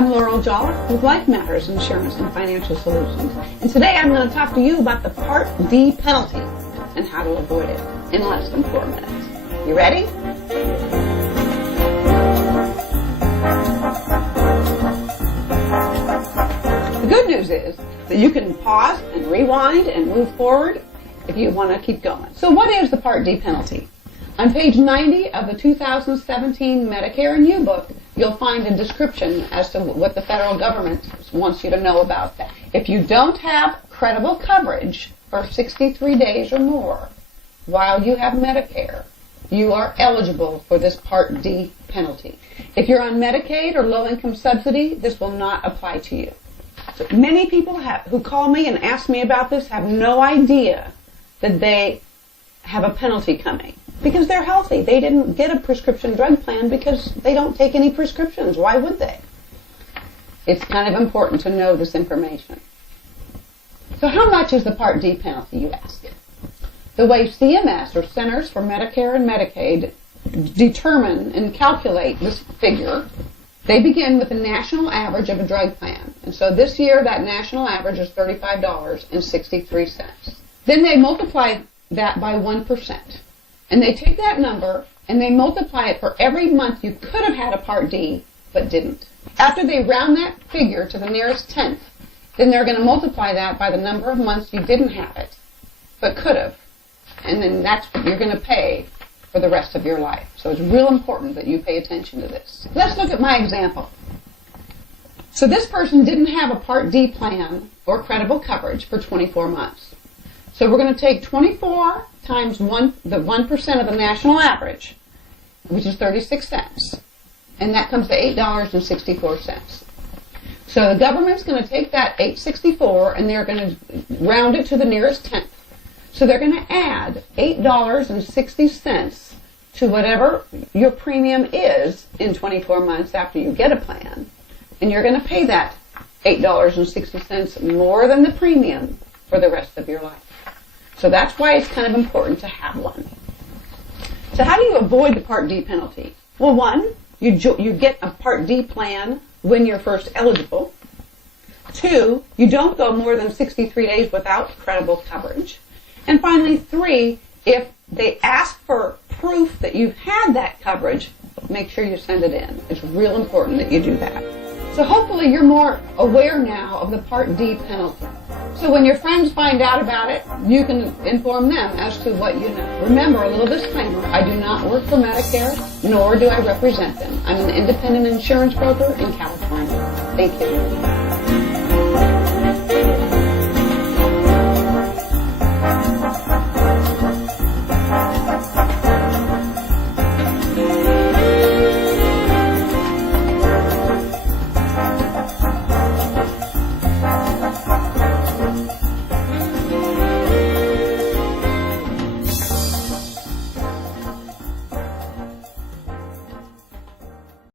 I'm Laurel Jolliff with Life Matters Insurance and Financial Solutions. And today I'm going to talk to you about the Part D penalty and how to avoid it in less than 4 minutes. You ready? The good news is that you can pause and rewind and move forward if you want to keep going. So what is the Part D penalty? On page 90 of the 2017 Medicare and You book, you'll find a description as to what the federal government wants you to know about that. If you don't have credible coverage for 63 days or more while you have Medicare, you are eligible for this Part D penalty. If you're on Medicaid or low-income subsidy, this will not apply to you. So many people who call me and ask me about this have no idea that they have a penalty coming because they're healthy. They didn't get a prescription drug plan because they don't take any prescriptions. Why would they? It's kind of important to know this information. So how much is the Part D penalty, you ask? The way CMS, or Centers for Medicare and Medicaid, determine and calculate this figure, they begin with the national average of a drug plan. And so this year, that national average is $35.63. Then they multiply that by 1%. And they take that number and they multiply it for every month you could have had a Part D but didn't. After they round that figure to the nearest tenth, then they're going to multiply that by the number of months you didn't have it but could have. And then that's what you're going to pay for the rest of your life. So it's real important that you pay attention to this. Let's look at my example. So this person didn't have a Part D plan or credible coverage for 24 months. So we're going to take 24 times the 1% of the national average, which is 36 cents. And that comes to $8.64. So the government's going to take that $8.64 and they're going to round it to the nearest tenth. So they're going to add $8.60 to whatever your premium is in 24 months after you get a plan. And you're going to pay that $8.60 more than the premium for the rest of your life. So that's why it's kind of important to have one. So how do you avoid the Part D penalty? Well, one, you get a Part D plan when you're first eligible. Two, you don't go more than 63 days without credible coverage. And finally, three, if they ask for proof that you've had that coverage, make sure you send it in. It's real important that you do that. So hopefully you're more aware now of the Part D penalty. So when your friends find out about it, you can inform them as to what you know. Remember, a little disclaimer, I do not work for Medicare, nor do I represent them. I'm an independent insurance broker in California. Thank you.